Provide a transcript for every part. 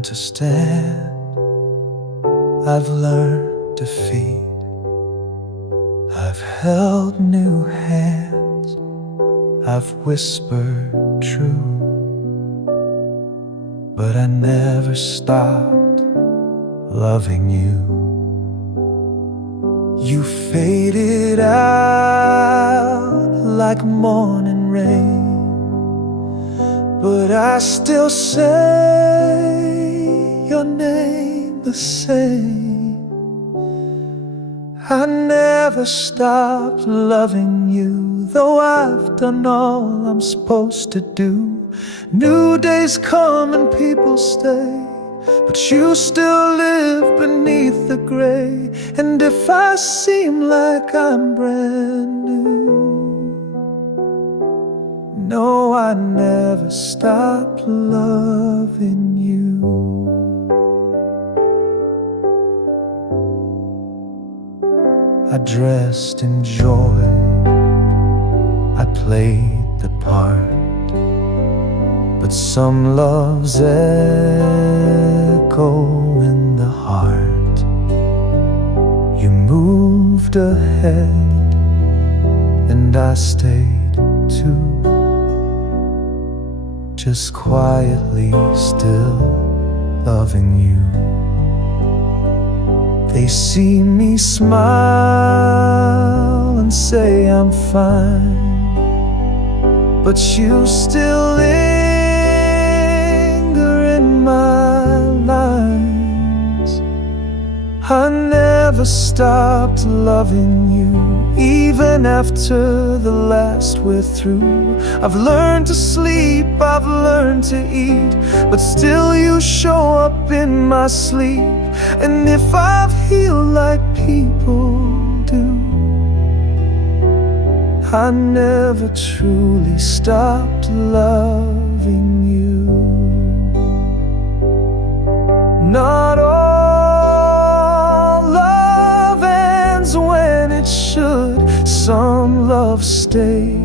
learned to stand, I've learned defeat. I've held new hands, I've whispered true, but I never stopped loving you. You faded out like morning rain, but I still say your name the same. I never stopped loving you, though I've done all I'm supposed to do. New days come and people stay, but you still live beneath the gray. And if I seem like I'm brand new, no, I never stopped loving you. I dressed in joy, I played the part, but some loves echo in the heart. You moved ahead and I stayed too, just quietly still loving you. They see me smile and say I'm fine, but you still linger in my lines. I never stopped loving you, even after the last we're through. I've learned to sleep, I've learned to eat, but still you show up in my sleep. And if I've healed like people do, I never truly stopped loving you. Not all love ends when it should. Some love stays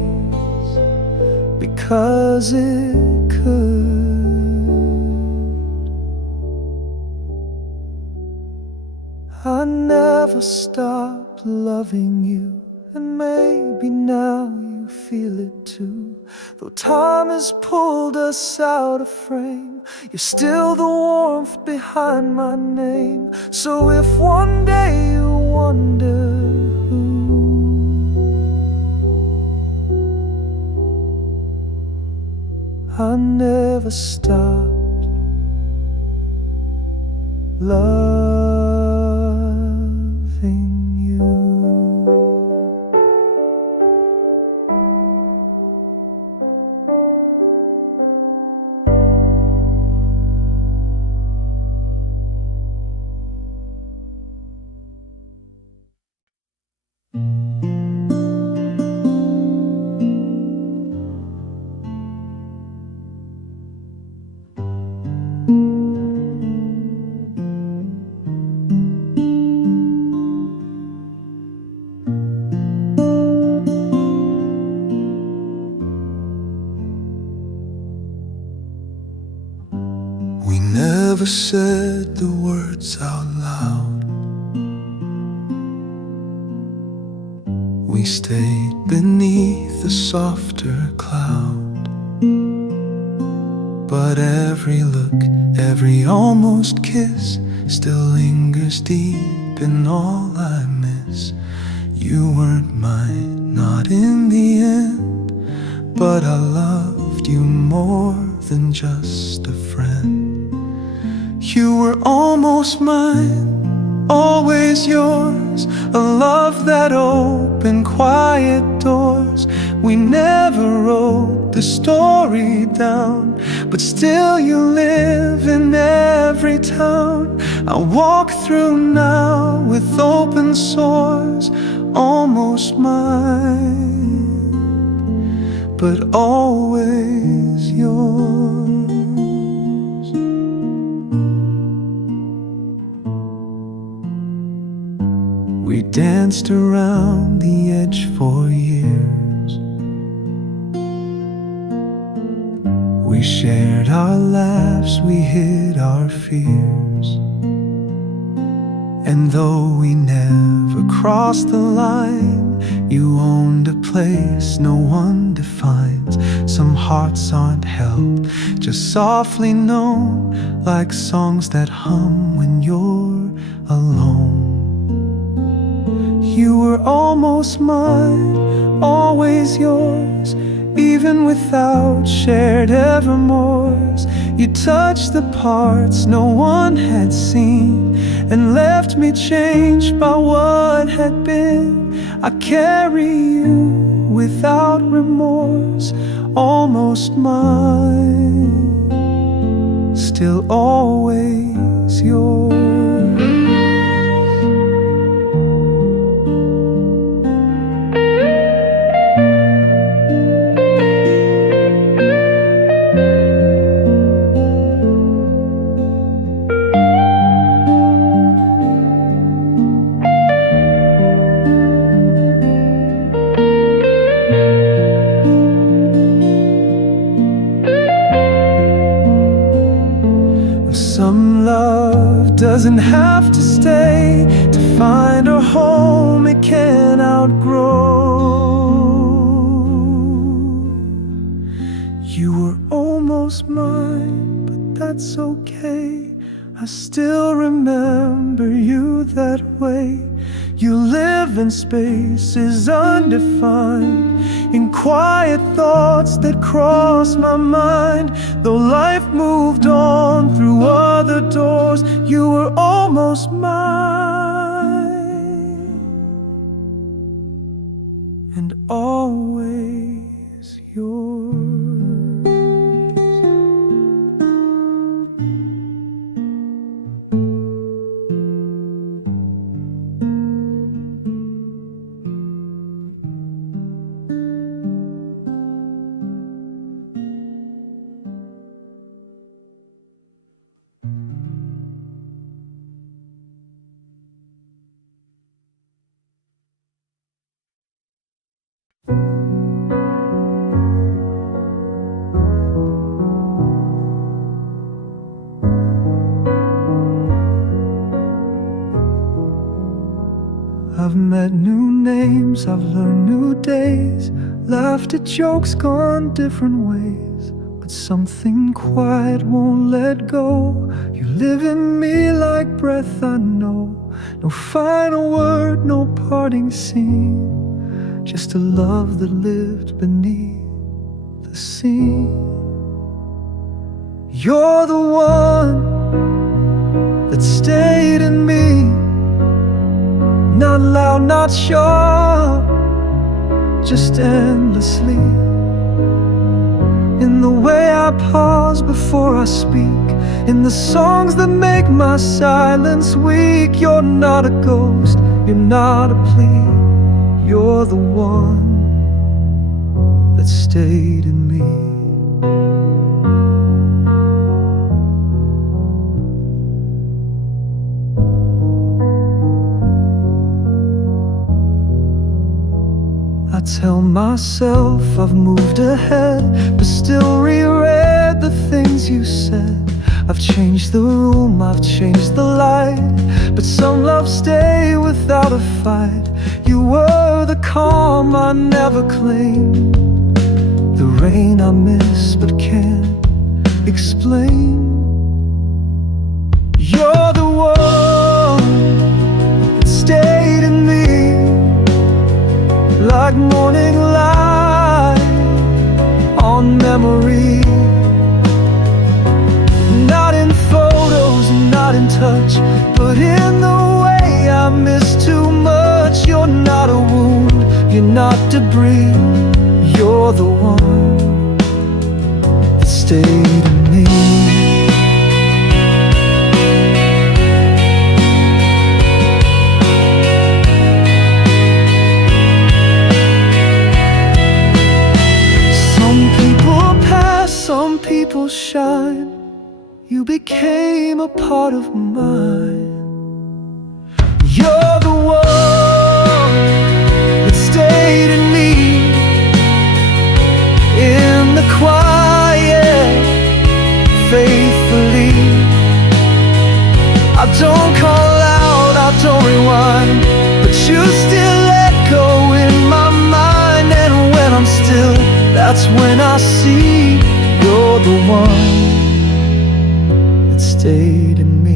because it could. I never stopped loving you, and maybe now you feel it too. Though time has pulled us out of frame, you're still the warmth behind my name. So if one day you wonder who, I never stopped loving you. We never said the words out loud. We stayed beneath a softer cloud. But every look, every almost kiss still lingers deep in all I miss. You weren't mine, not in the end, but I loved you more than just a friend. You were almost mine, always yours, a love that opened quiet doors. We never wrote the story down, but still you live in every town I walk through now with open sores. Almost mine, but always yours. We danced around the edge for years. We shared our laughs, we hid our fears. And though we never crossed the line, you owned a place no one defines. Some hearts aren't held, just softly known, like songs that hum when you're alone. You were almost mine, always yours, even without shared evermores. You touched the parts no one had seen, and left me changed by what had been. I carry you without remorse, almost mine, still always yours. Some love doesn't have to stay to find a home it can outgrow. You were almost mine, but that's okay. I still remember you that way. You live in spaces undefined, in quiet thoughts that cross my mind. Though life moved on through other doors, you were almost mine, and always yours. I've met new names, I've learned new days, laughed at jokes gone different ways. But something quiet won't let go. You live in me like breath I know. No final word, no parting scene, just a love that lived beneath the scene. You're the one that stayed in me, not loud, not sharp, just endlessly. In the way I pause before I speak, in the songs that make my silence weak. You're not a ghost, you're not a plea, you're the one that stayed in me. I tell myself I've moved ahead, but still reread the things you said. I've changed the room, I've changed the light, but some love stay without a fight. You were the calm I never claimed, the rain I miss but can't explain. You're the one that stayed in me, like morning light on memory. Not in photos, not in touch, but in the way I miss too much. You're not a wound, you're not debris, you're the one that stayed in me. Some people shine, you became a part of mine. You're the one that stayed in me, in the quiet don't call out, I don't rewind, but you still echo in my mind. And when I'm still, that's when I see you're the one that stayed in me.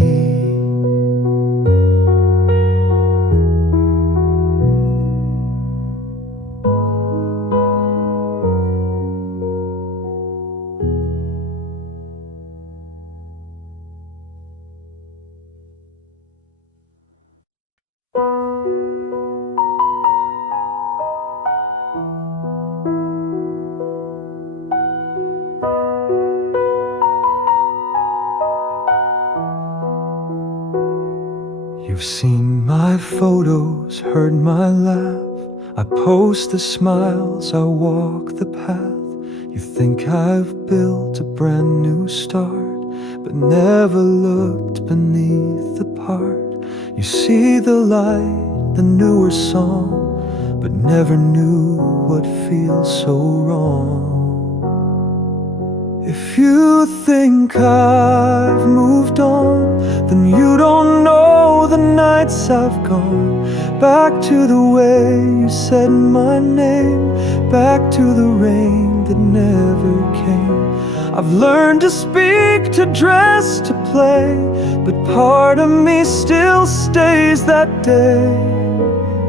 You've seen my photos, heard my laugh. I post the smiles, I walk the path. You think I've built a brand new start, but never looked beneath the part. You see the light, the newer song, but never knew what feels so wrong. If you think I've moved on, then you don't know the nights I've gone back to the way you said my name, back to the rain that never came. I've learned to speak, to dress, to play, but part of me still stays that day.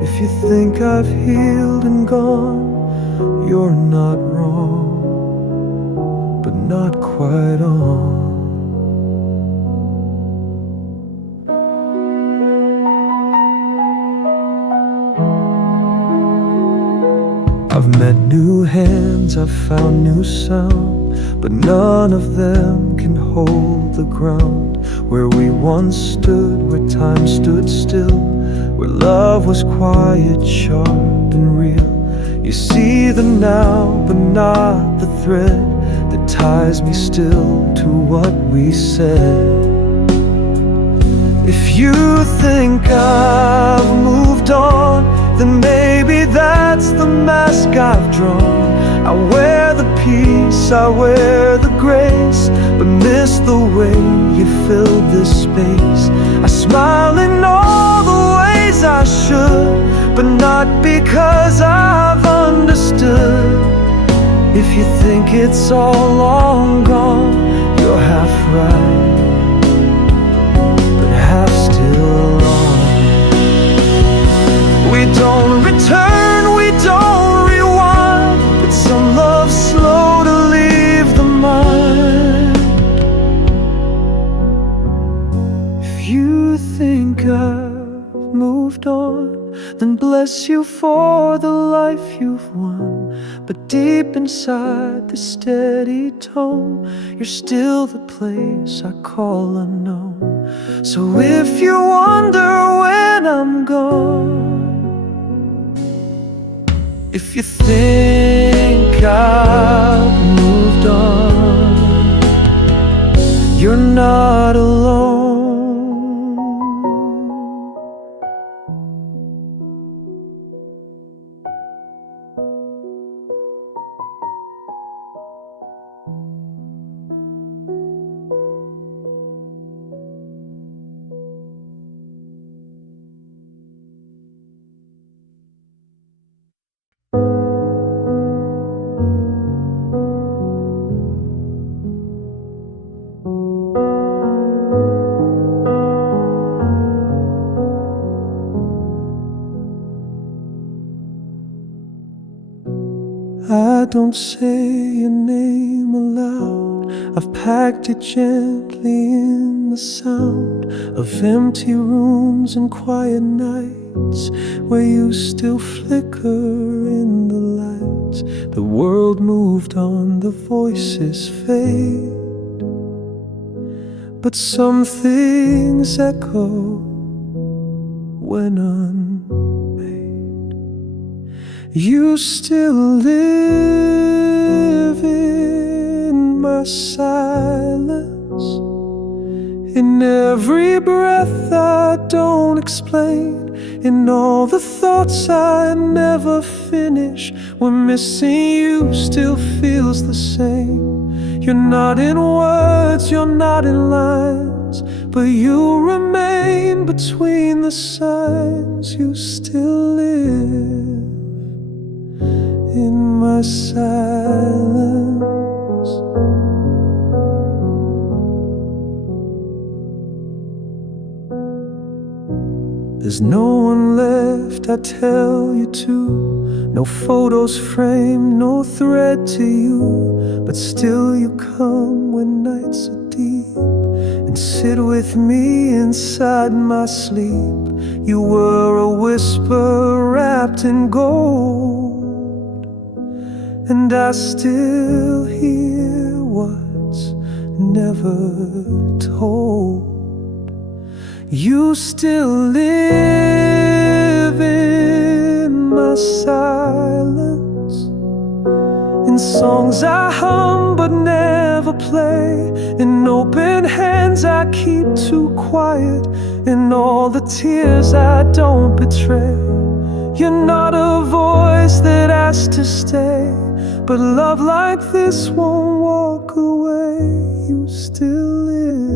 If you think I've healed and gone, you're not wrong, but not quite on. I've met new hands, I've found new sound, but none of them can hold the ground where we once stood, where time stood still, where love was quiet, sharp and real. You see the now, but not the thread that ties me still to what we said. If you think I've moved on, then maybe that's the mask I've drawn. I wear the peace, I wear the grace, but miss the way you filled this space. I smile in all the ways I should, but not because I've understood. If you think it's all long gone, you're half right, but half still wrong. We don't return, we don't rewind, but some love slow to leave the mind. If you think I've moved on, then bless you for the life you've won. But deep inside the steady tone, you're still the place I call unknown. So if you wonder when I'm gone, if you think I've moved on, you're not alone. I don't say your name aloud, I've packed it gently in the sound of empty rooms and quiet nights where you still flicker in the lights. The world moved on, the voices fade, but some things echo when unmade. You still live in my silence, in every breath I don't explain, in all the thoughts I never finish. When missing you still feels the same. You're not in words, you're not in lines, but you remain between the signs. You still live in my silence. There's no one left I tell you to, no photos framed, no thread to you, but still you come when nights are deep and sit with me inside my sleep. You were a whisper wrapped in gold, and I still hear what's never told. You still live in my silence, in songs I hum but never play, in open hands I keep too quiet, in all the tears I don't betray. You're not a voice that asks to stay, but love like this won't walk away. You still live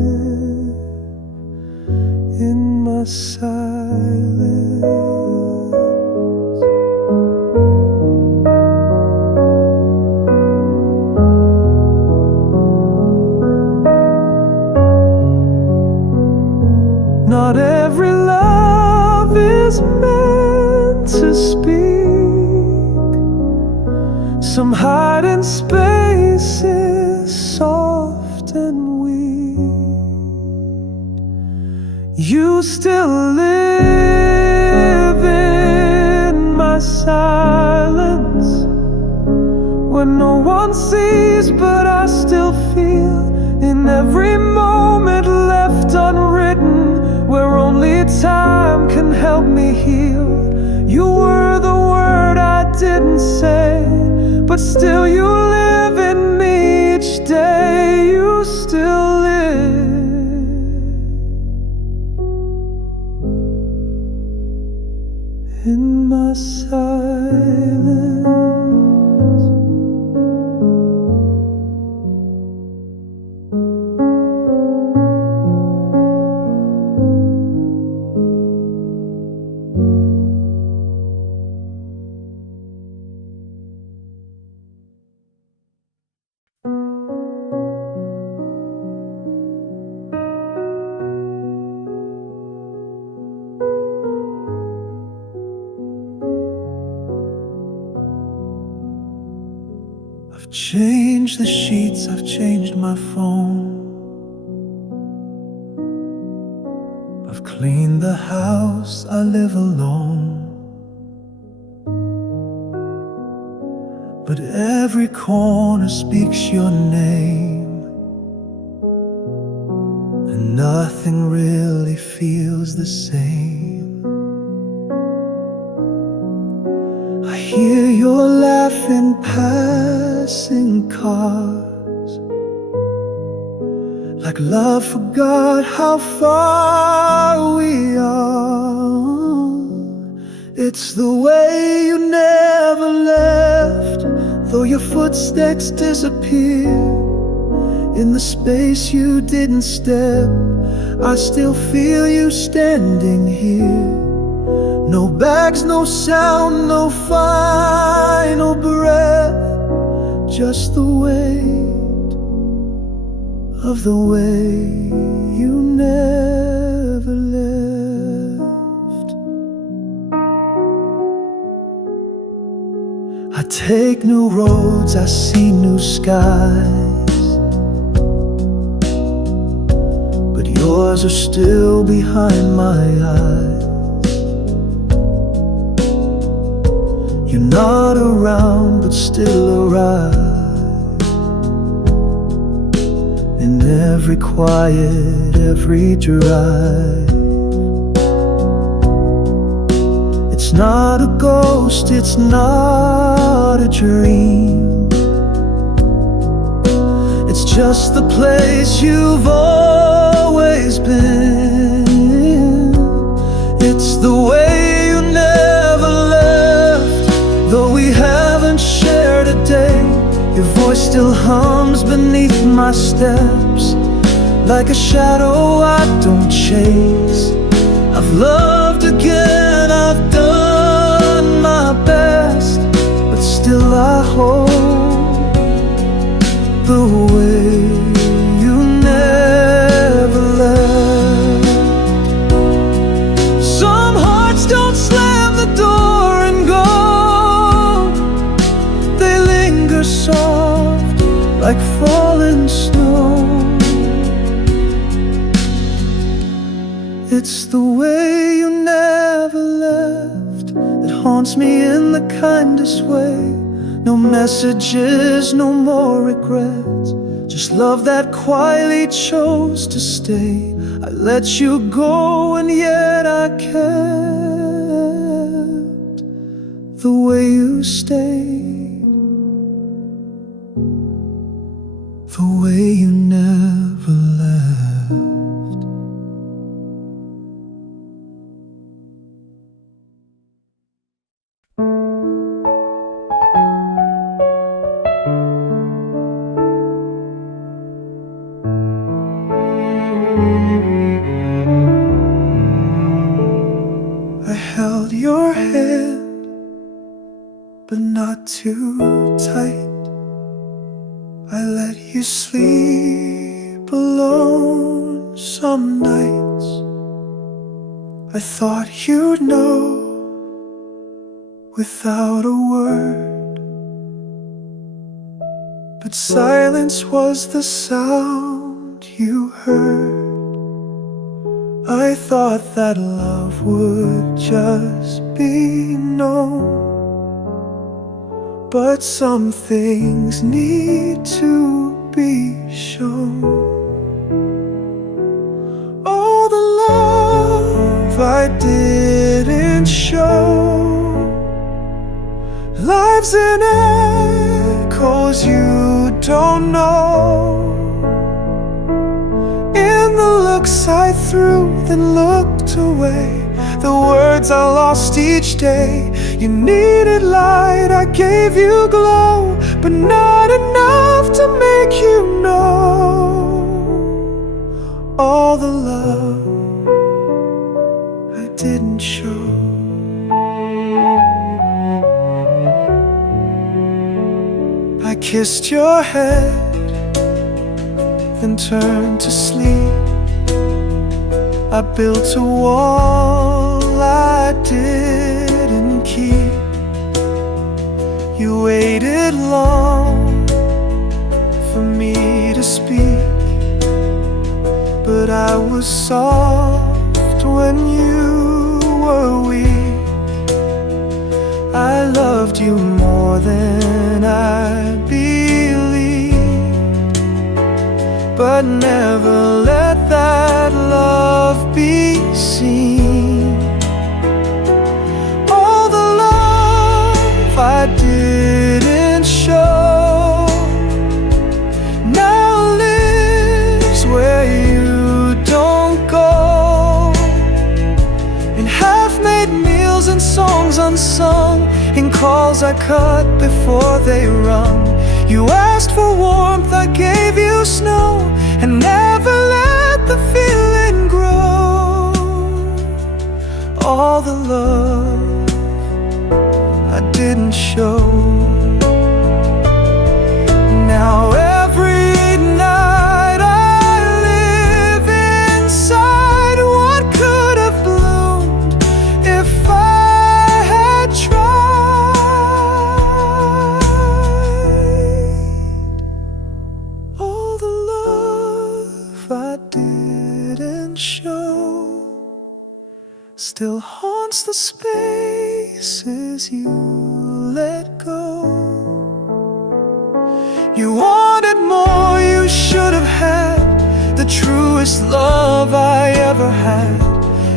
in my silence. Not every love is meant to speak. Some hide in spaces soft and weak. You still live in my silence, when no one sees but I still feel, in every moment left unwritten, where only time can help me heal. You were the word I didn't say, but still you live in me each day. You still live in my silence. I've changed the sheets, I've changed my phone, I've cleaned the house, I live alone. But every corner speaks your name, and nothing really feels the same. I hear your laughing passing cars, like love forgot how far we are. It's the way you never left, though your footsteps disappear in the space you didn't step. I still feel you standing here. No bags, no sound, no final breath, just the weight of the way you never left. I take new roads, I see new skies, but yours are still behind my eyes. You're not around, but still arrive in every quiet, every drive. It's not a ghost, it's not a dream. It's just the place you've always been. It's the way you never left, though we haven't shared a day. Your voice still hums beneath my steps. like a shadow I don't chase. I've loved again, I've done my best, but still I hope the way you never left. Some hearts don't slam the door and go, they linger soft like falling snow. It's the way you never left that haunts me in the kindest way. No messages, no more regrets, just love that quietly chose to stay. I let you go and yet I kept the way you stayed, the way you never left. I held your hand, but not too tight. I let you sleep alone some nights. I thought you'd know without a word, but silence was the sound you heard. I thought that love would just be known, but some things need to be shown. All the love I didn't show, lives in echoes you don't know. In the looks I threw, then looked away, the words I lost each day. You needed light, I gave you glow, but not enough to make you know all the love I didn't show. I kissed your head, then turned to sleep. I built a wall I didn't keep. You waited long for me to speak, but I was soft when you were weak. I loved you more than I believed, but never let that love be seen. All the love I didn't show now lives where you don't go, in half-made meals and songs unsung, in calls I cut before they rung. You asked for warmth, I gave you snow, and never let the feeling grow. All the love I didn't show. Now every night I live inside what could have bloomed if I had tried. All the love I didn't show still haunts the spaces you let go. You wanted more, you should have had the truest love I ever had.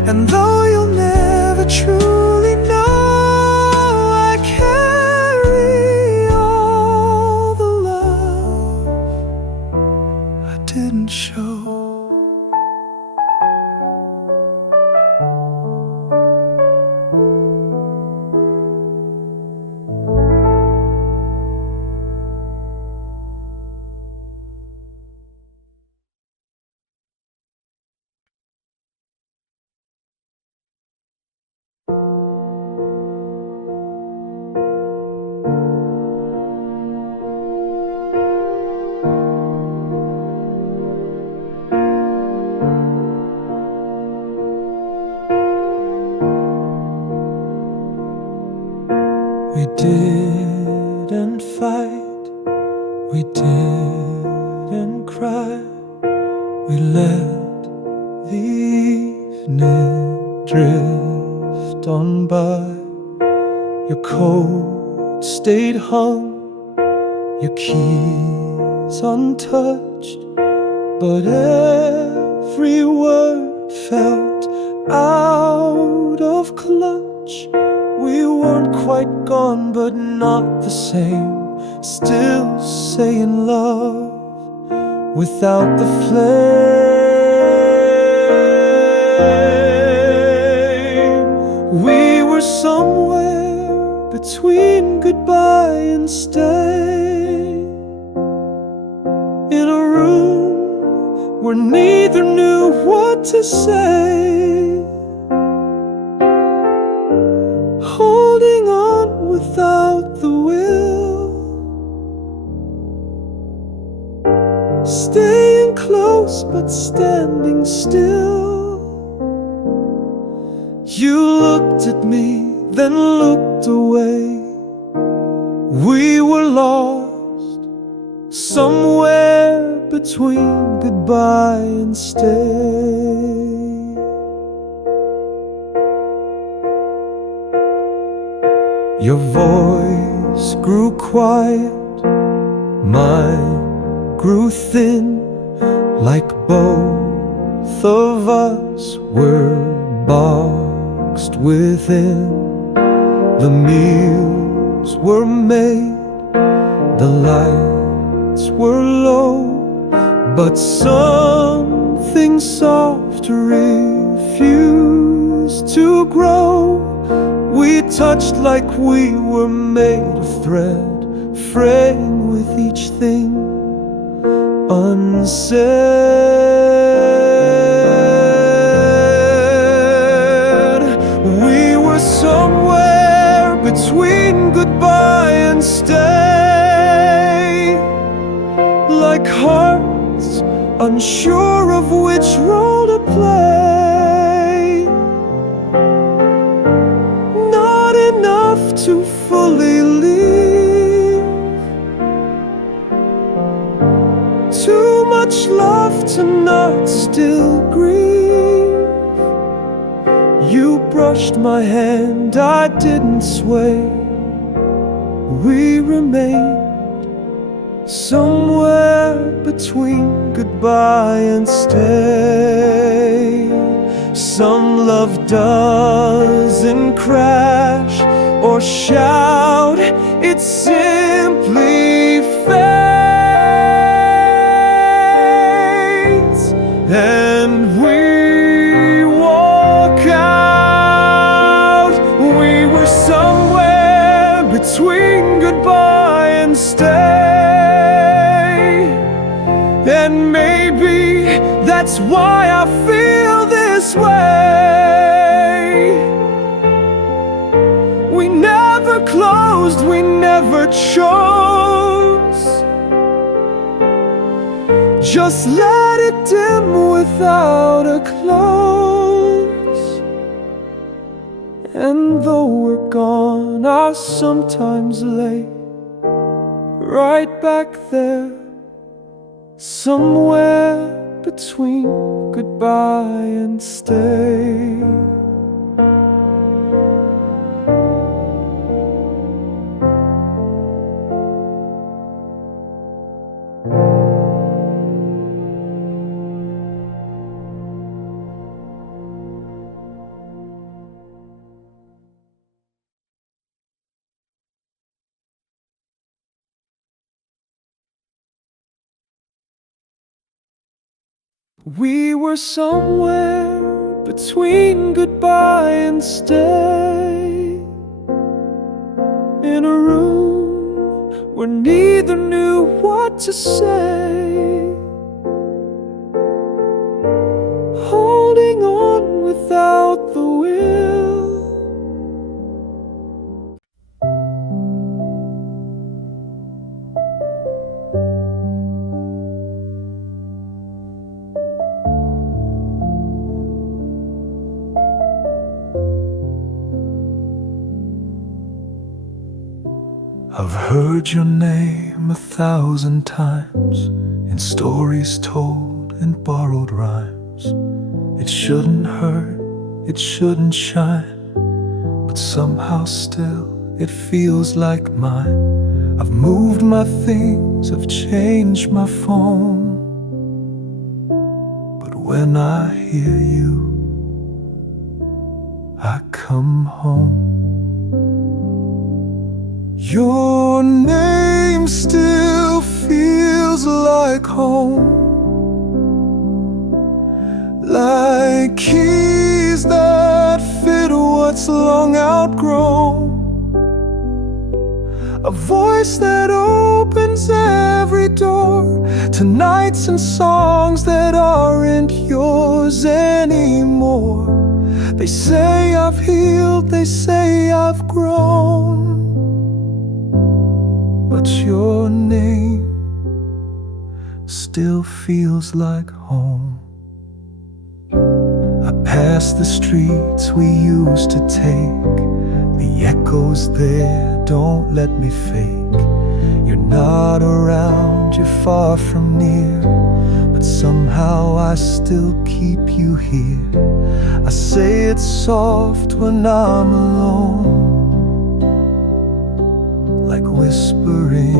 And though you'll never truly know, I carry all the love I didn't show. We didn't cry, we let the evening drift on by. Your coat stayed hung, your keys untouched, but every word felt out of clutch. We weren't quite gone, but not the same. Still saying love without the flame. We were somewhere between goodbye and stay, in a room where neither knew what to say, holding on without the will, staying close but standing still. You looked at me, then looked away. We were lost somewhere between goodbye and stay. Your voice grew quiet, mine grew thin, like both of us were boxed within. The meals were made, the lights were low, but something soft refused to grow. We touched like we were made of thread, fraying with each thing unsaid. We were somewhere between goodbye and stay, like hearts unsure of which role to play. Not enough to fully leave, too much love to not still grieve. You brushed my hand, I didn't sway. We remained somewhere between goodbye and stay. Some love doesn't crash or shout, it simply fades, and we walk out. We were somewhere between goodbye and stay, and maybe that's why I feel this way. We never closed, we never chose, just let it dim without a close. And though we're gone, I sometimes lay right back there, somewhere between goodbye and stay. We were somewhere between goodbye and stay, in a room where neither knew what to say, holding on without the will. I've heard your name 1,000 times in stories told and borrowed rhymes. It shouldn't hurt, it shouldn't shine, but somehow still it feels like mine. I've moved my things, I've changed my phone, but when I hear you, I come home. Your name still feels like home, like keys that fit what's long outgrown, a voice that opens every door to nights and songs that aren't yours anymore. They say I've healed, they say I've grown, but your name still feels like home. I pass the streets we used to take, the echoes there don't let me fake. You're not around, you're far from near, but somehow I still keep you here. I say it's soft when I'm alone, like whispering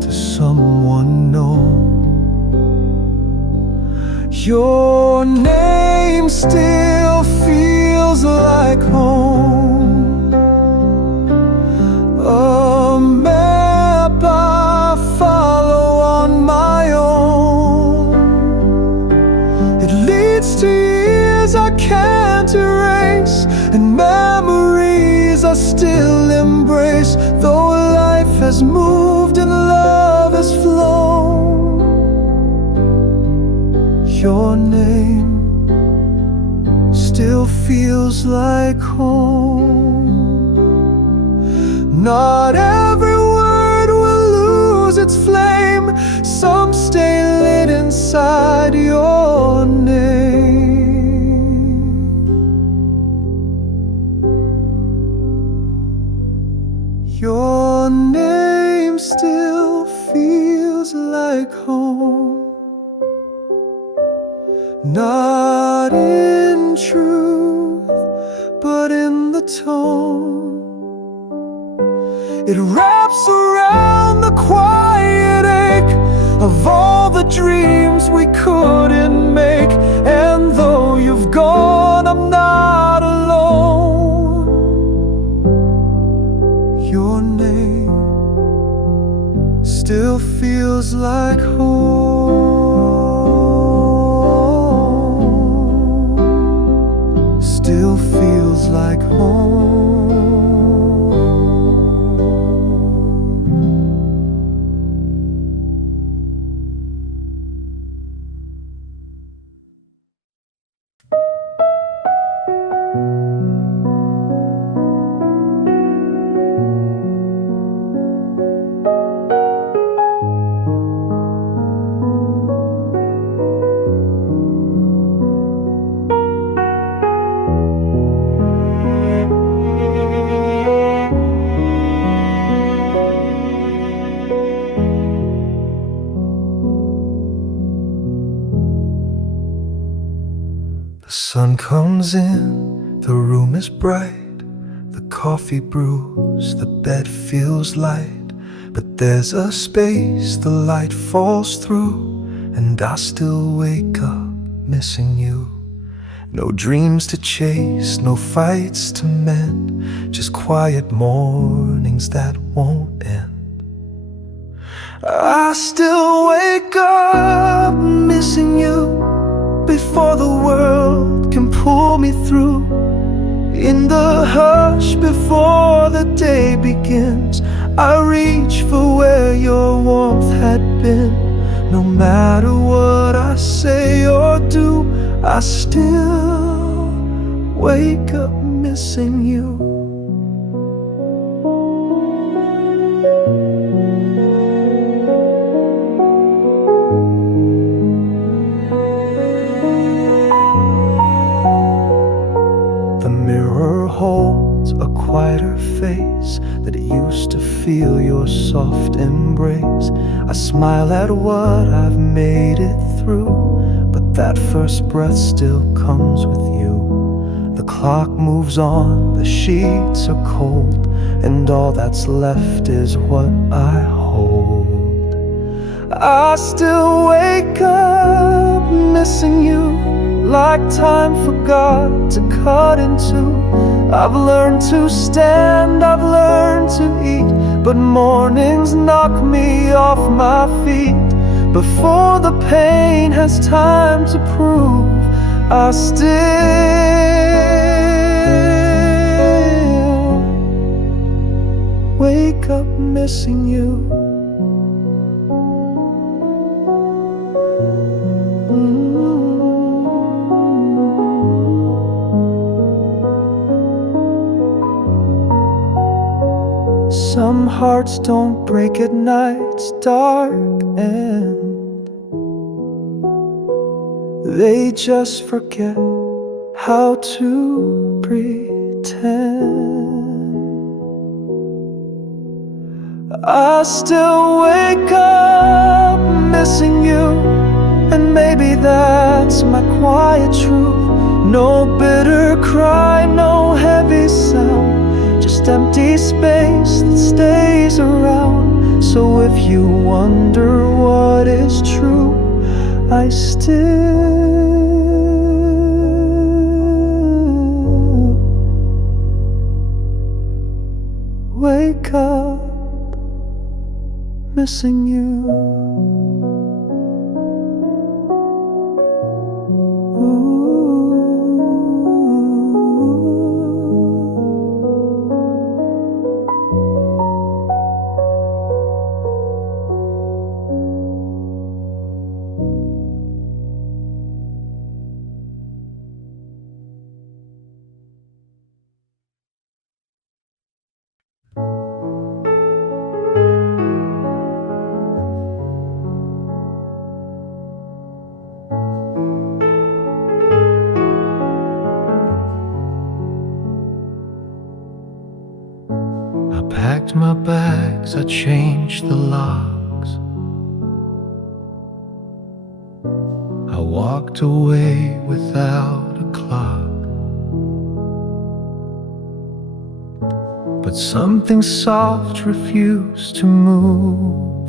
to someone known. Your name still feels like home, a map I follow on my own. It leads to years I can't erase, and memories I still embrace, though life has moved and love has flown. Your name still feels like home. Not every word will lose its flame, some stay lit inside your name. Your name still feels like home, not in truth, but in the tone. It wraps around the quiet ache of all the dreams we couldn't make. And though you've gone, I'm not alone. Your name still feels like home, still feels like home. The sun comes in, the room is bright, the coffee brews, the bed feels light. But there's a space the light falls through, and I still wake up missing you. No dreams to chase, no fights to mend, just quiet mornings that won't end. I still wake up missing you before the world can pull me through. In the hush before the day begins, I reach for where your warmth had been. No matter what I say or do, I still wake up missing you. The mirror holds a quieter face that it used to feel feel your soft embrace. I smile at what I've made it through, but that first breath still comes with you. The clock moves on, the sheets are cold, and all that's left is what I hold. I still wake up missing you, like time forgot to cut in two. I've learned to stand, I've learned to eat, but mornings knock me off my feet. Before the pain has time to prove, I still wake up missing you. Some hearts don't break at night's dark end. They just forget how to pretend. I still wake up missing you, and maybe that's my quiet truth. No bitter cry, no heavy sound, just empty space that stays around. So if you wonder what is true, I still wake up missing you. Packed my bags, I changed the locks. I walked away without a clock, but something soft refused to move.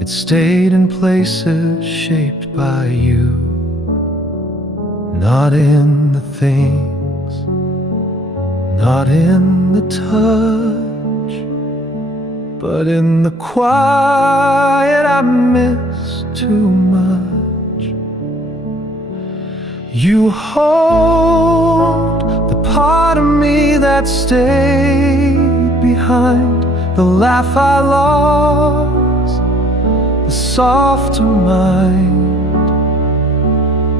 It stayed in places shaped by you, not in the things, not in the touch, but in the quiet I miss too much. You hold the part of me that stayed behind, the laugh I lost, the softer mind,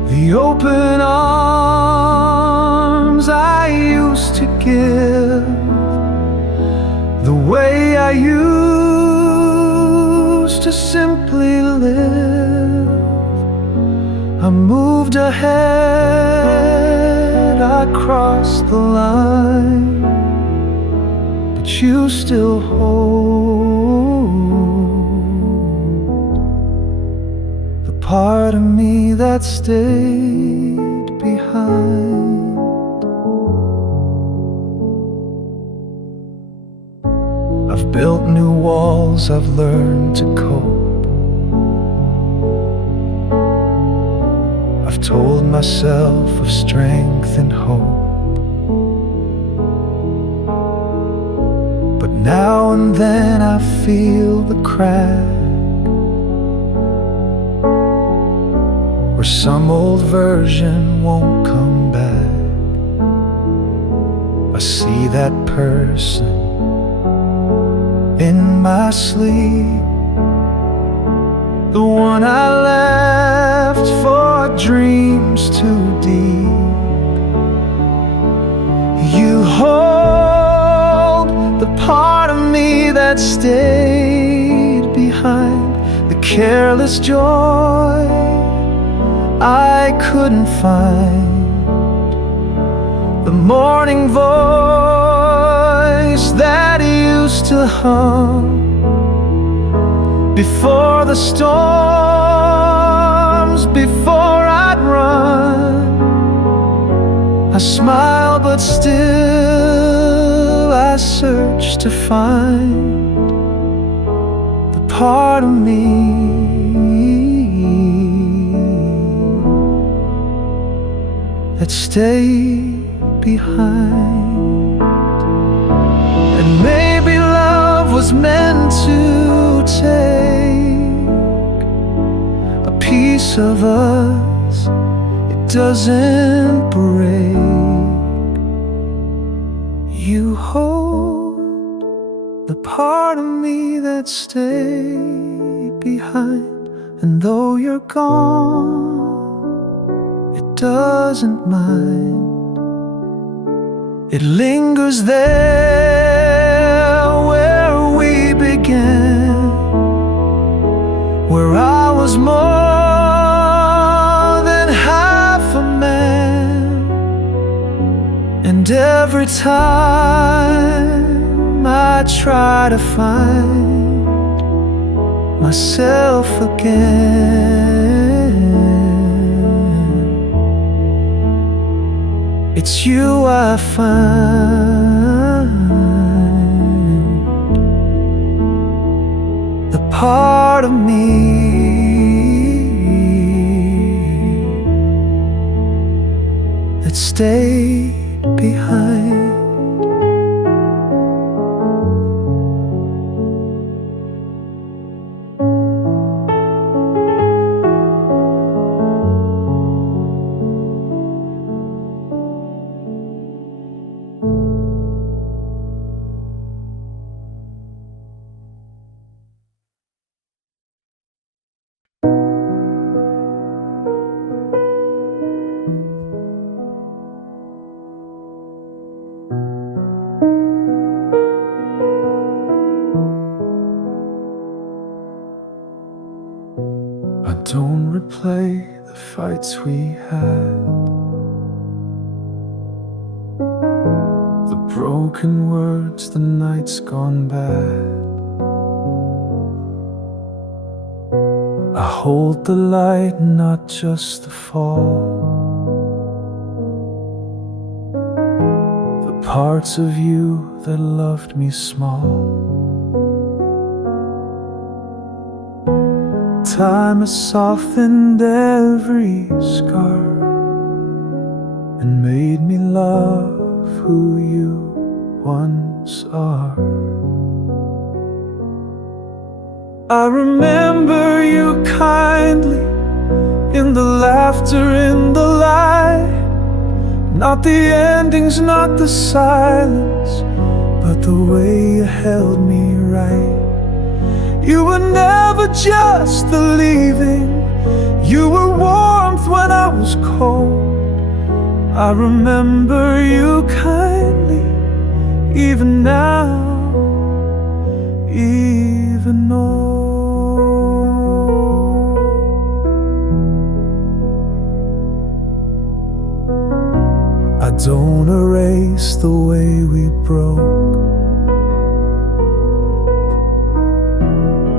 the open arms I used to give, the way I used to simply live. I moved ahead, I crossed the line, but you still hold the part of me that stayed behind. I've built new walls, I've learned to cope. I've told myself of strength and hope, but now and then I feel the crack, where some old version won't come back. I see that person in my sleep, the one I left for dreams too deep. You hold the part of me that stayed behind, the careless joy I couldn't find, the morning voice voice that used to hum before the storms, before I'd run. I smile, but still I search to find the part of me that stayed behind. And maybe love was meant to take a piece of us, it doesn't break. You hold the part of me that stayed behind, and though you're gone, it doesn't mind. It lingers there where we began, where I was more than half a man. And every time I try to find myself again, it's you I find, the part of me that stayed behind. Don't replay the fights we had, the broken words, the nights gone bad. I hold the light, not just the fall, the parts of you that loved me small. Time has softened every scar and made me love who you once are. I remember you kindly, in the laughter, in the light. Not the endings, not the silence, but the way you held me right. You were never just the leaving, you were warmth when I was cold. I remember you kindly, even now, even old. I don't erase the way we broke,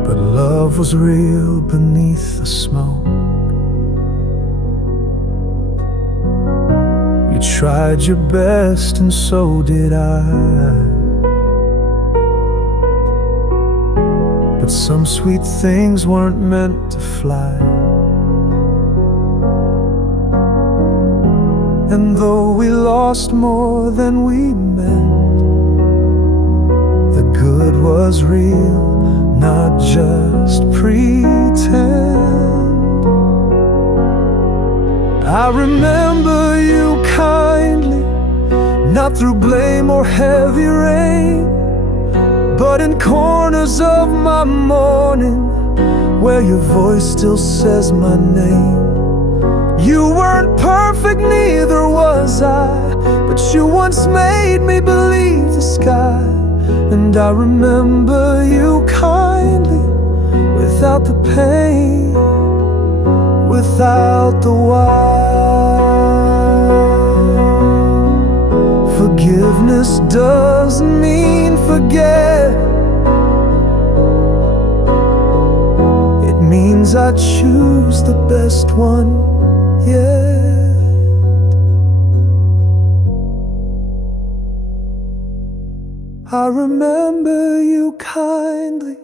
but love was real beneath the smoke. You tried your best and so did I, but some sweet things weren't meant to fly. And though we lost more than we meant, the good was real, not just pretend. I remember you kindly, not through blame or heavy rain, but in corners of my morning, where your voice still says my name. You weren't perfect, neither was I, but you once made me believe the sky. And I remember you kindly, without the pain, without the why. Forgiveness doesn't mean forget. It means I choose the best one yet. I remember you kindly,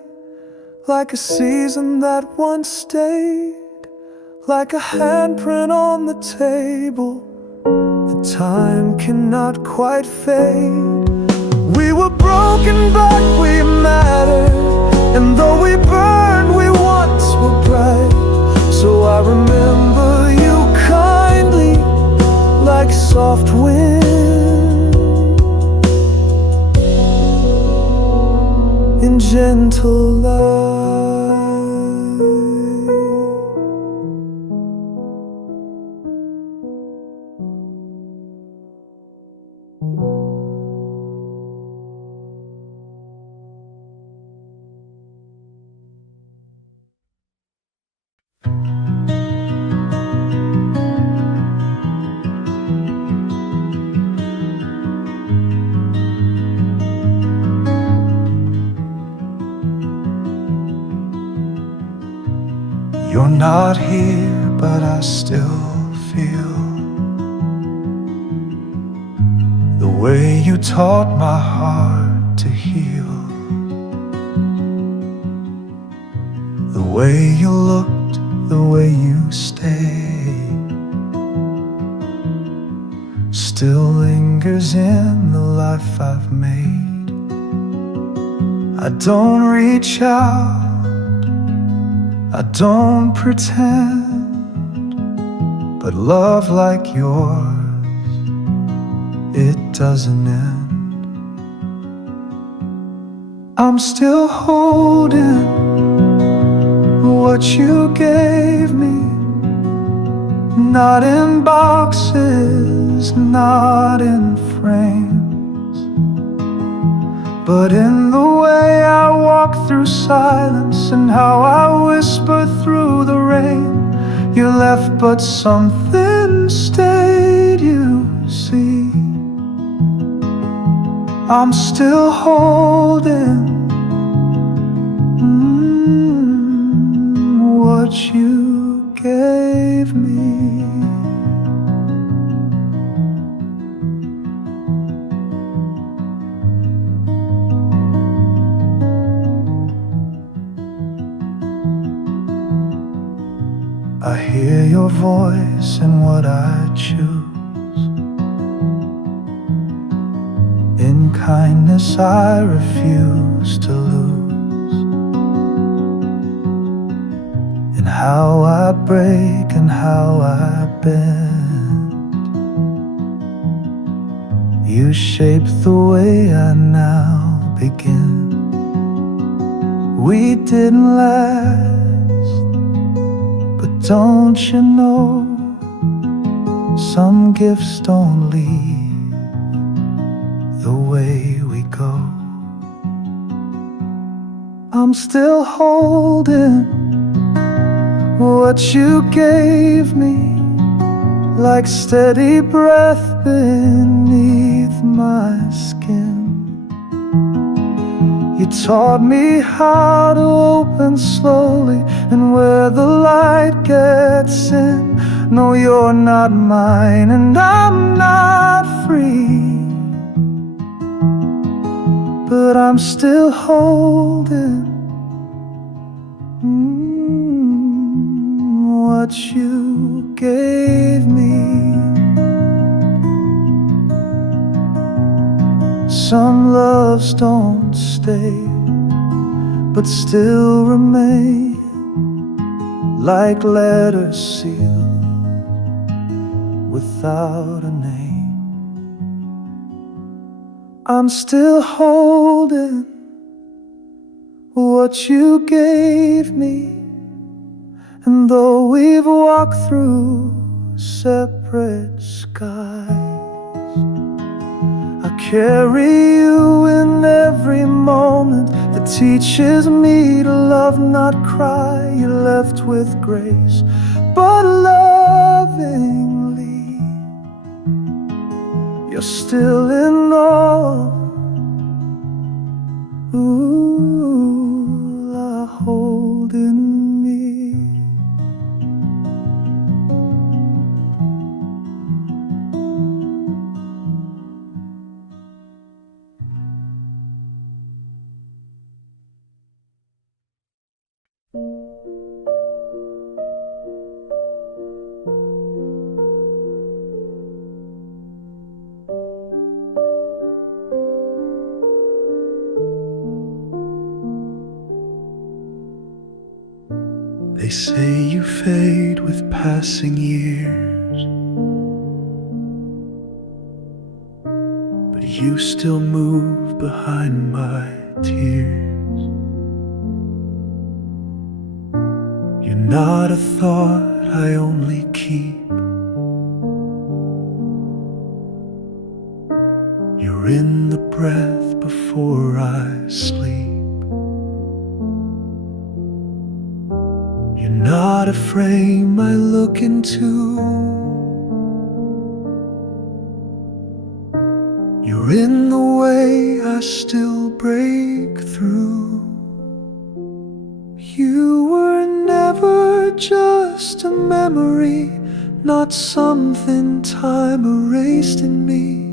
like a season that once stayed, like a handprint on the table that time cannot quite fade. We were broken but we mattered, and though we burned we once were bright. So I remember you kindly, like soft wind in gentle light. You're not here, but I still feel the way you taught my heart to heal, the way you looked, the way you stayed, still lingers in the life I've made. I don't reach out, I don't pretend, but love like yours, it doesn't end. I'm still holding what you gave me, not in boxes, not in frames, but in the way I walk through silence and how I whisper through the rain. You left but something stayed, you see. I'm still holding what you gave me. I hear your voice in what I choose. In kindness I refuse to lose. In how I break and how I bend, you shape the way I now begin. We didn't last, don't you know, some gifts don't leave the way we go. I'm still holding what you gave me, like steady breath beneath my skin. You taught me how to open slowly, and where the light gets in. No, you're not mine and I'm not free, but I'm still holding what you gave me. Some loves don't stay, but still remain, like letters sealed without a name. I'm still holding what you gave me, and though we've walked through separate skies, I carry you in every moment that teaches me to love, not cry. You left with grace, but lovingly. you're still in awe. Ooh, I hold in me. They say you fade with passing years, but you still move behind my tears. You're not a thought I only keep. You're in the breath before I sleep. You're not a frame I look into. You're in the way I still break through. You were never just a memory, not something time erased in me.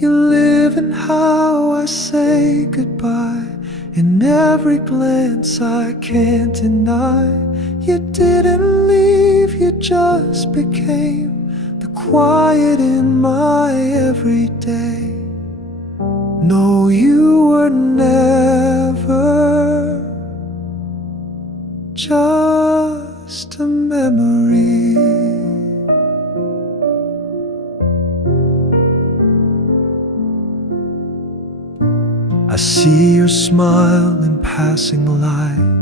You live in how I say goodbye, in every glance I can't deny. You didn't leave, you just became the quiet in my everyday. No, you were never just a memory. I see your smile in passing light,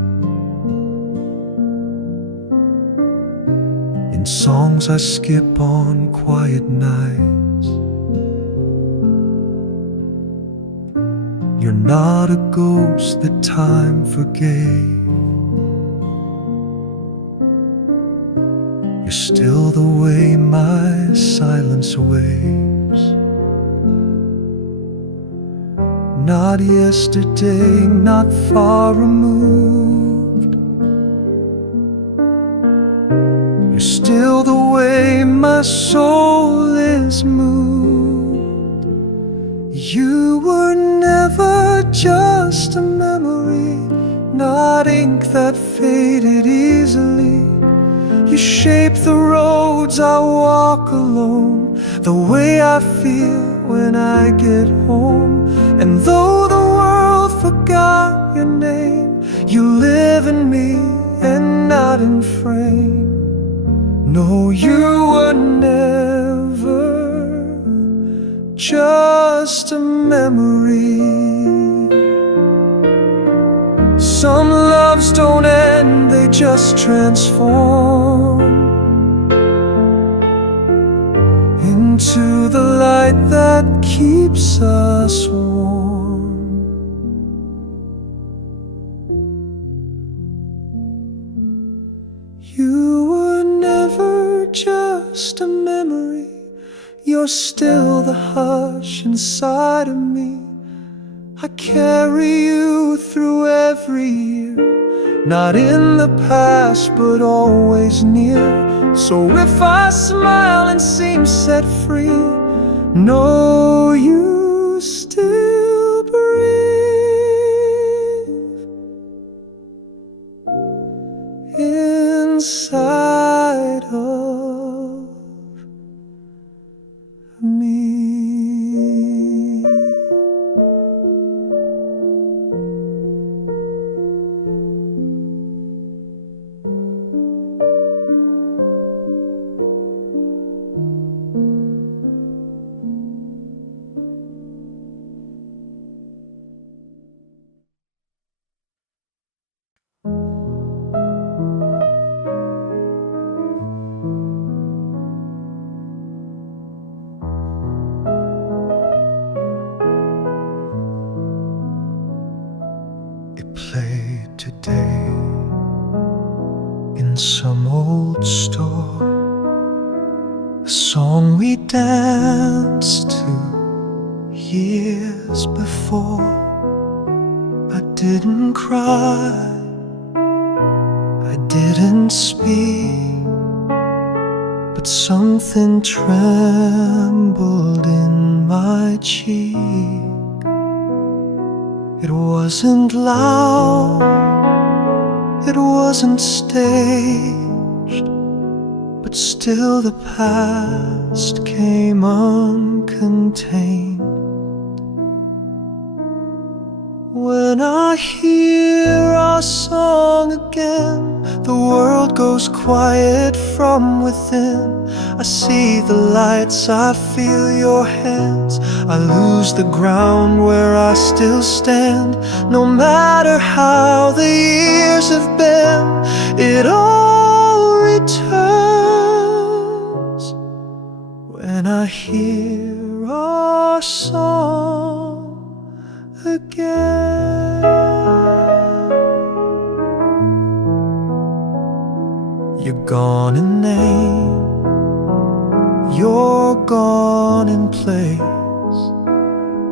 in songs I skip on quiet nights. You're not a ghost that time forgave. You're still the way my silence waves. Not yesterday, not far removed. You're still the way my soul is moved. You were never just a memory, not ink that faded easily. You shape the roads I walk alone, the way I feel when I get home. And though the world forgot your name, you live in me and not in frame. No, you were never just a memory. Some loves don't end, they just transform into the light that keeps us warm. You were never just a memory, you're still the hush inside of me. I carry you through every year, not in the past but always near. So if I smile and seem set free, know you still breathe inside of me. Played today in some old store, a song we danced to years before. I didn't cry, I didn't speak, but something trembled in my cheek. It wasn't loud, it wasn't staged, but still the past came uncontained. When I hear our song again, the world goes quiet from within. I see the lights, I feel your hands, I lose the ground where I still stand. No matter how the years have been, it all returns when I hear our song again. You're gone in name, you're gone in place,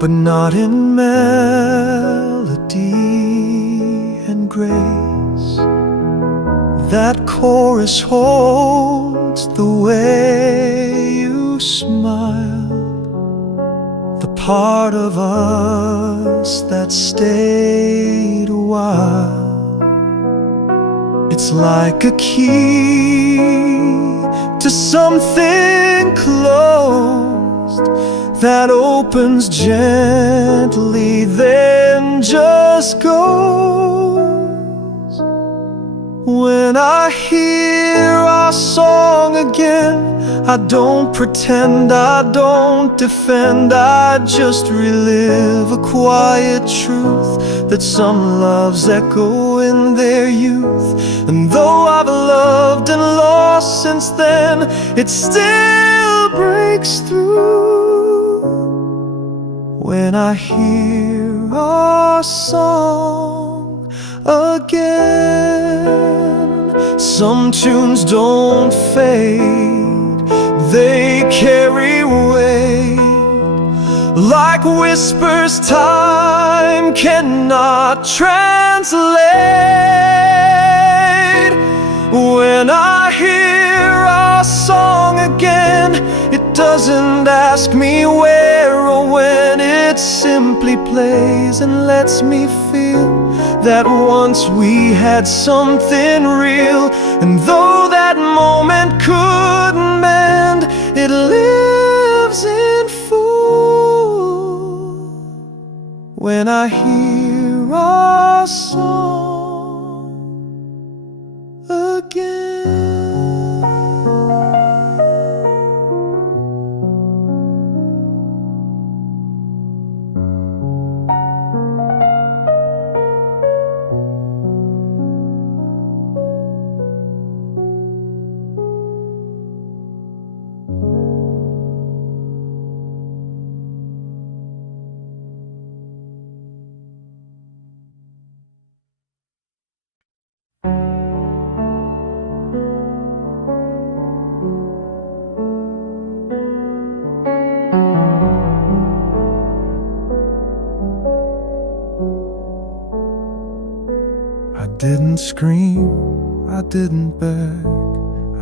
but not in melody and grace. That chorus holds the way you smile, the part of us that stayed a while. It's like a key to something closed that opens gently, then just goes. When I hear our song again, I don't pretend, I don't defend, I just relive a quiet truth that some loves echo in their youth. And though I've loved and lost since then, it still breaks through when I hear our song again. Some tunes don't fade, they carry weight, like whispers time cannot translate. When I hear our song again, it doesn't ask me where or when, it simply plays and lets me feel that once we had something real. And though that moment couldn't mend, it lives in full when I hear our song again. I didn't scream, I didn't beg,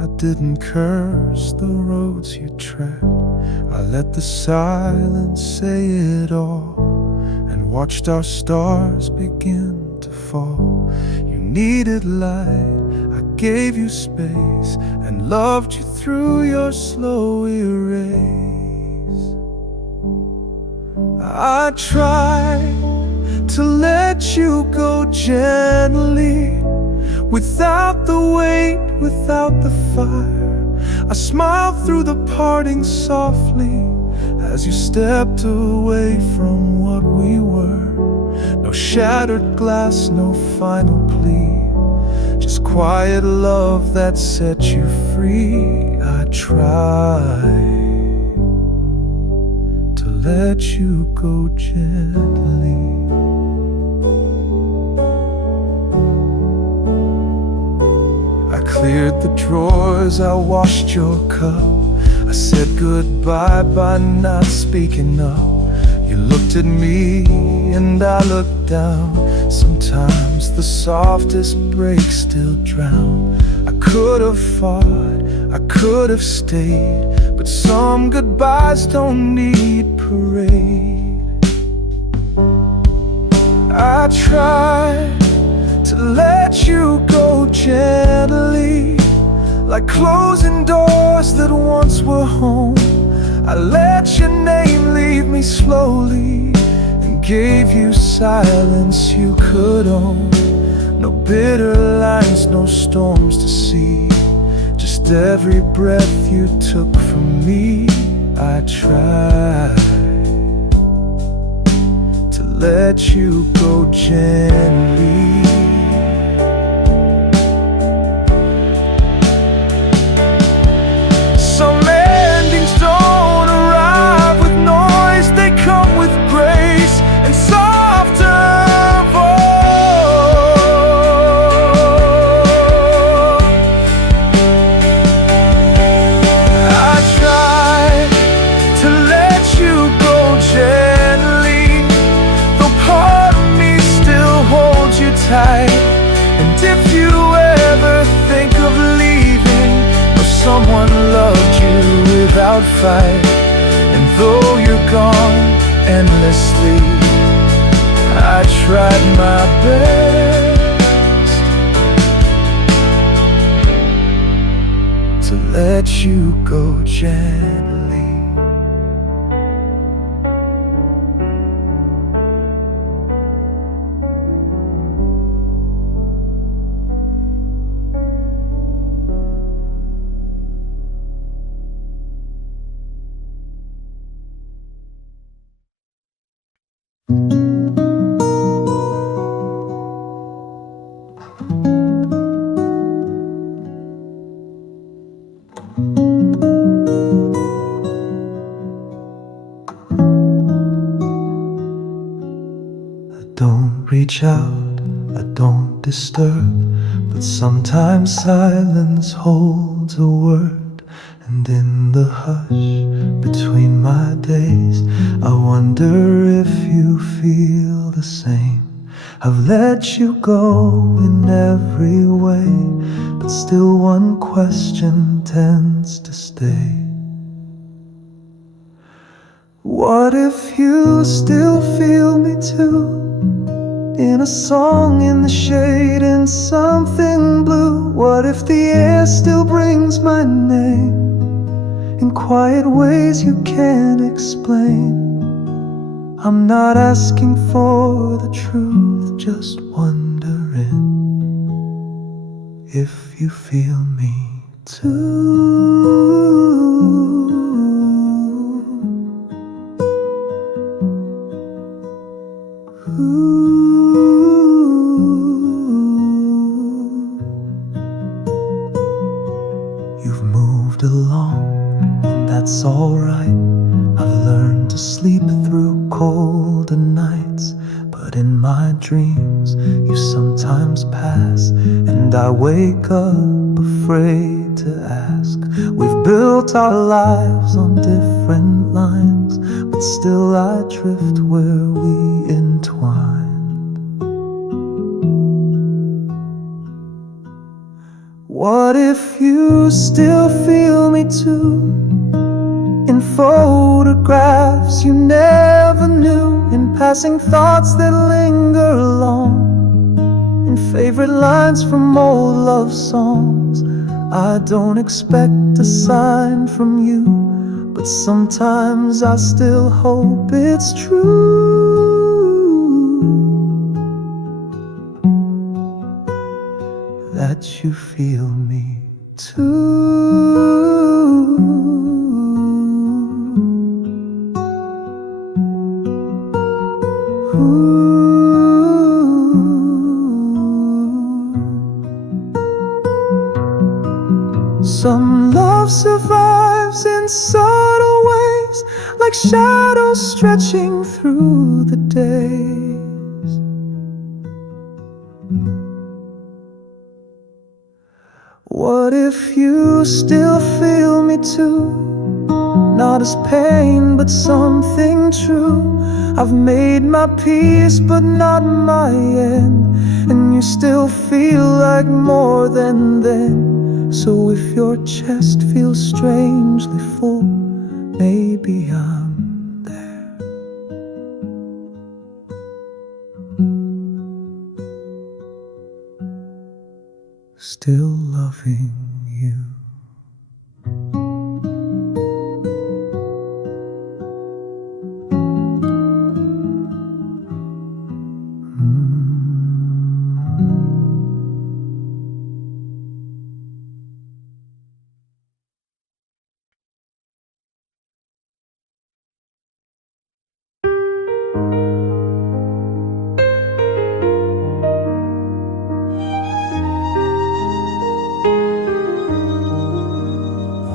I didn't curse the roads you tread. I let the silence say it all and watched our stars begin to fall. You needed light, I gave you space and loved you through your slow erase. I tried to let you go gently, without the weight, without the fire. I smiled through the parting softly as you stepped away from what we were. No shattered glass, no final plea, just quiet love that set you free. I tried to let you go gently. I cleared the drawers, I washed your cup, I said goodbye by not speaking up. You looked at me and I looked down. Sometimes the softest breaks still drown. I could have fought, I could have stayed, but some goodbyes don't need parade. I tried to let you go gently, like closing doors that once were home. I let your name leave me slowly, and gave you silence you could own. No bitter lines, no storms to see, just every breath you took from me. I tried to let you go gently. Some endings don't arrive with noise, they come with grace and softer voice. I tried to let you go gently, though part of me still holds you tight. And if you ever think of leaving, know someone loved you without fight. And though you're gone endlessly, I tried my best to let you go gently. Don't reach out, I don't disturb, but sometimes silence holds a word. And in the hush between my days, I wonder if you feel the same. I've let you go in every way, but still one question tends to stay. What if you still feel me too? In a song, in the shade, in something blue. What if the air still brings my name in quiet ways you can't explain? I'm not asking for the truth, just wondering if you feel me too. You've moved along, and that's alright. I've learned to sleep through colder nights, but in my dreams you sometimes pass, and I wake up afraid to ask. We've built our lives on different lines, but still I drift where we entwine. What if you still feel me too? In photographs you never knew, in passing thoughts that linger along, in favorite lines from old love songs. I don't expect a sign from you, but sometimes I still hope it's true that you feel me too. Some love survives in subtle ways, like shadows stretching through the days. What if you still feel me too? not as pain, but something true. I've made my peace, but not my end, and you still feel like more than then. So if your chest feels strangely full, maybe I'm there, still loving you.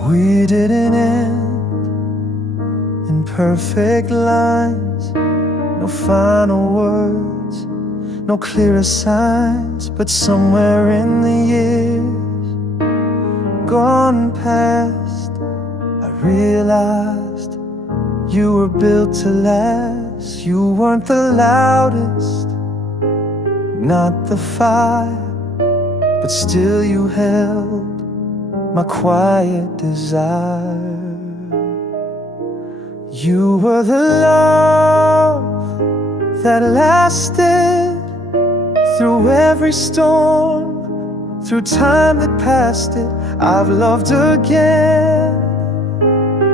We didn't end in perfect lines, no final words, no clearer signs. But somewhere in the years gone past, I realized you were built to last. You weren't the loudest, not the fire, but still you held my quiet desire. You were the love that lasted through every storm, through time that passed it. I've loved again,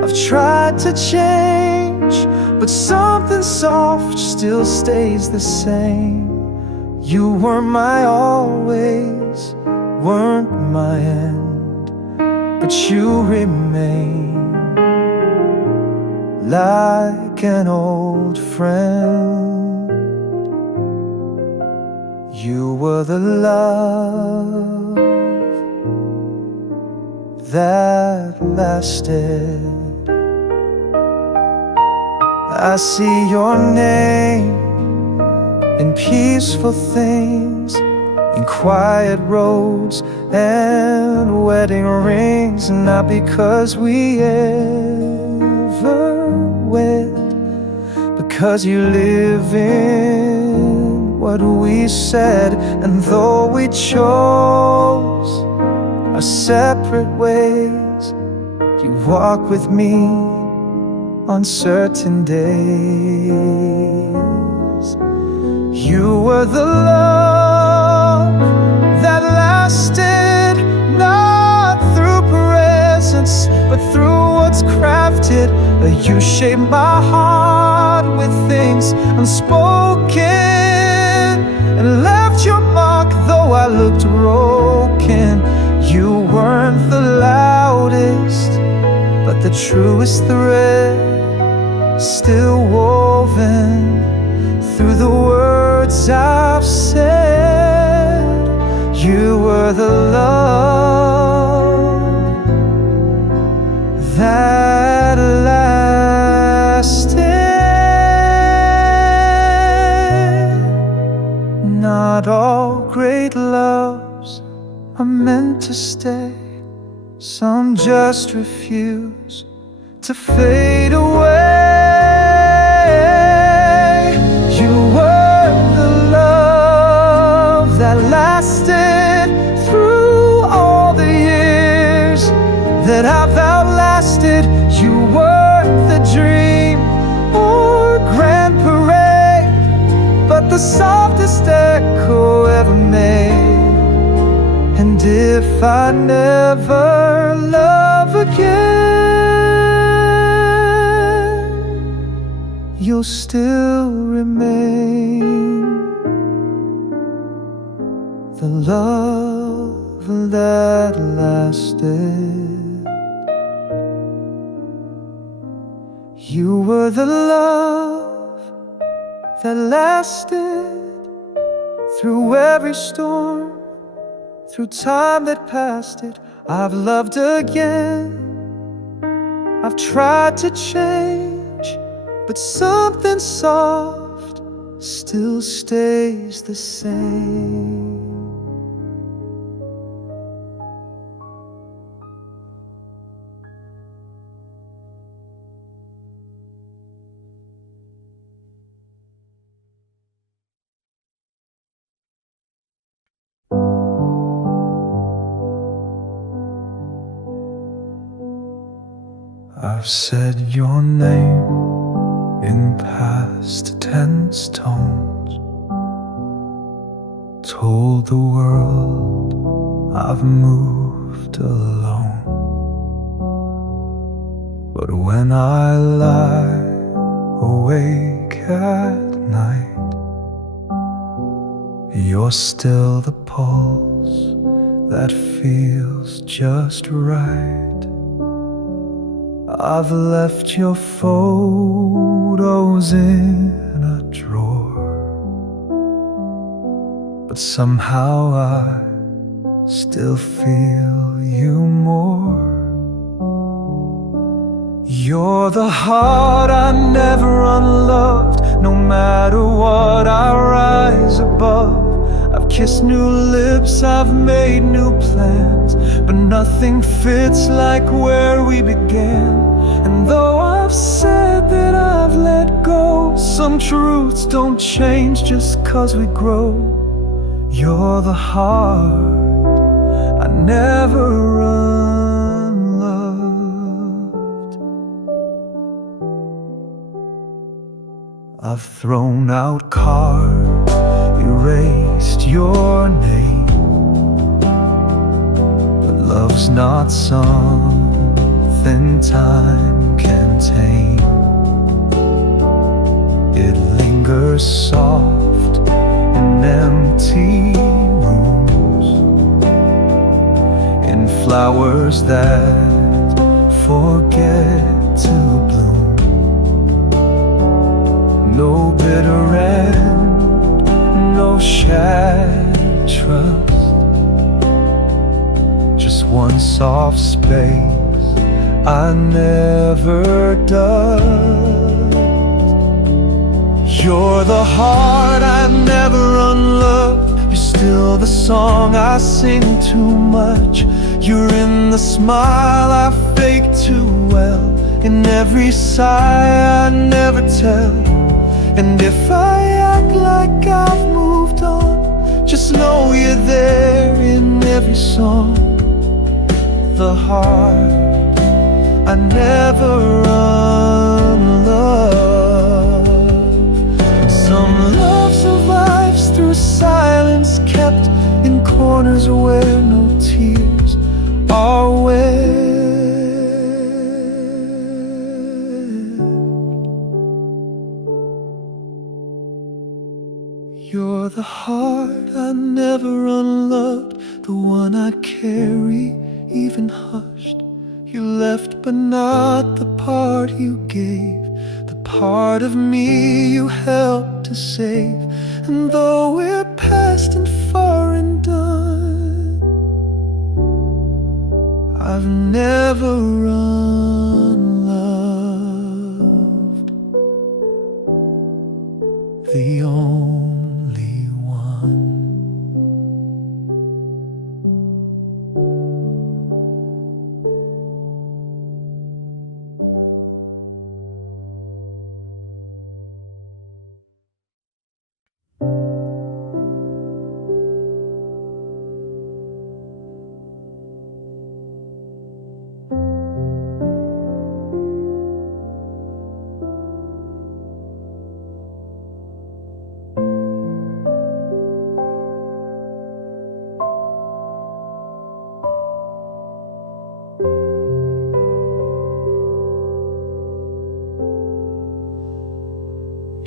I've tried to change, but something soft still stays the same. You weren't my always, weren't my end, but you remain like an old friend. You were the love that lasted. I see your name in peaceful things, in quiet roads and wedding rings. Not because we ever wed, because you live in what we said. And though we chose our separate ways, you walk with me on certain days. You were the love that lasted, not through presence, but through what's crafted. You shaped my heart with things unspoken, and left your mark though I looked broken. You weren't the loudest, but the truest thread still woven through the words I've said. You were the love that lasted. Not all great loves are meant to stay. Some just refuse to fade away. You were the love that lasted through all the years that I've outlasted. You weren't the dream or grand parade, but the softest echo ever made. And if I never love again, you'll still remain the love that lasted. You were the love that lasted through every storm, through time that passed it. I've loved again, I've tried to change, but something soft still stays the same. I've said your name in past tense tones, told the world I've moved alone. But when I lie awake at night, you're still the pulse that feels just right. I've left your photos in a drawer, but somehow I still feel you more. You're the heart I never unloved. No matter what, I rise above. I've kissed new lips, I've made new plans, but nothing fits like where we began. And though I've said that I've let go, some truths don't change just 'cause we grow. You're the heart I never unloved. I've thrown out cards, erased your name, but love's not something time can tame. It lingers soft in empty rooms, in flowers that forget to bloom. No bitter end, no shattered trust, just one soft space I never dug. You're the heart I never unloved. You're still the song I sing too much. You're in the smile I fake too well, in every sigh I never tell. And if I act like I've moved on, just know you're there in every song. The heart I never unloved. Some love survives through silence, kept in corners where no tears are wept. You're the heart I never unloved, the one I carry even hushed. You left but not the part you gave, the part of me you helped to save. And though we're past and far and done, I've never unloved the only one.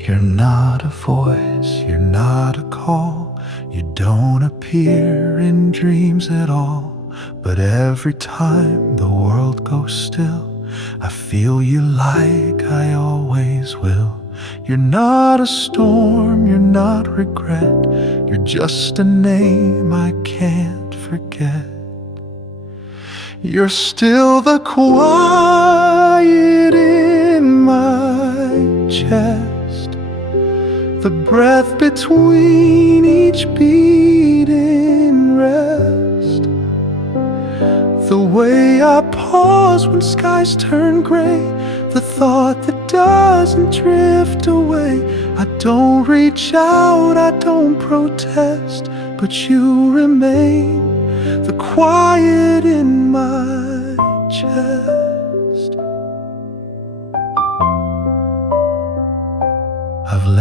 You're not a voice, you're not a call. You don't appear in dreams at all. But every time the world goes still, I feel you like I always will. You're not a storm, you're not regret. You're just a name I can't forget. You're still the quiet in my chest, the breath between each beating rest, the way I pause when skies turn gray, the thought that doesn't drift away. I don't reach out, I don't protest, but you remain the quiet in my chest.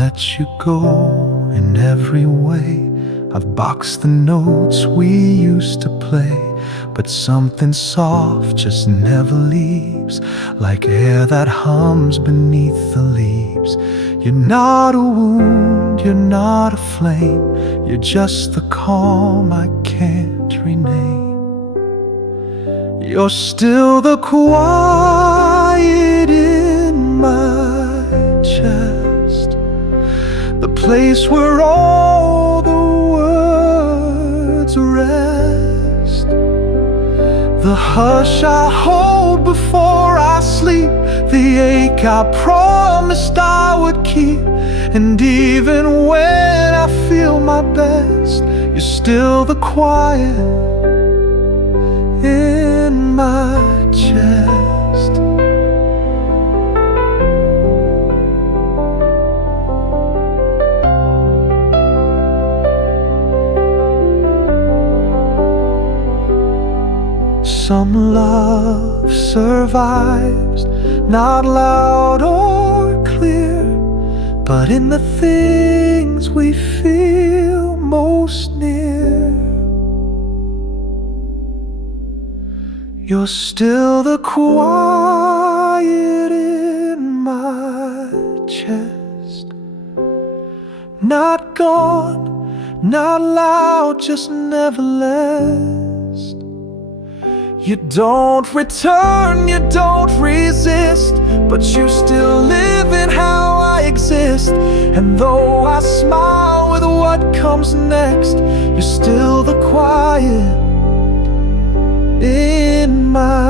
let you go in every way. I've boxed the notes we used to play, but something soft just never leaves, like air that hums beneath the leaves. You're not a wound, you're not a flame, you're just the calm I can't rename. You're still the quiet in my chest, the place where all the words rest, the hush I hold before I sleep, the ache I promised I would keep. And even when I feel my best, you're still the quiet in my chest. Some love survives, not loud or clear, but in the things we feel most near. You're still the quiet in my chest, not gone, not loud, just never left. You don't return, you don't resist, but you still live in how I exist. And though I smile with what comes next, you're still the quiet in my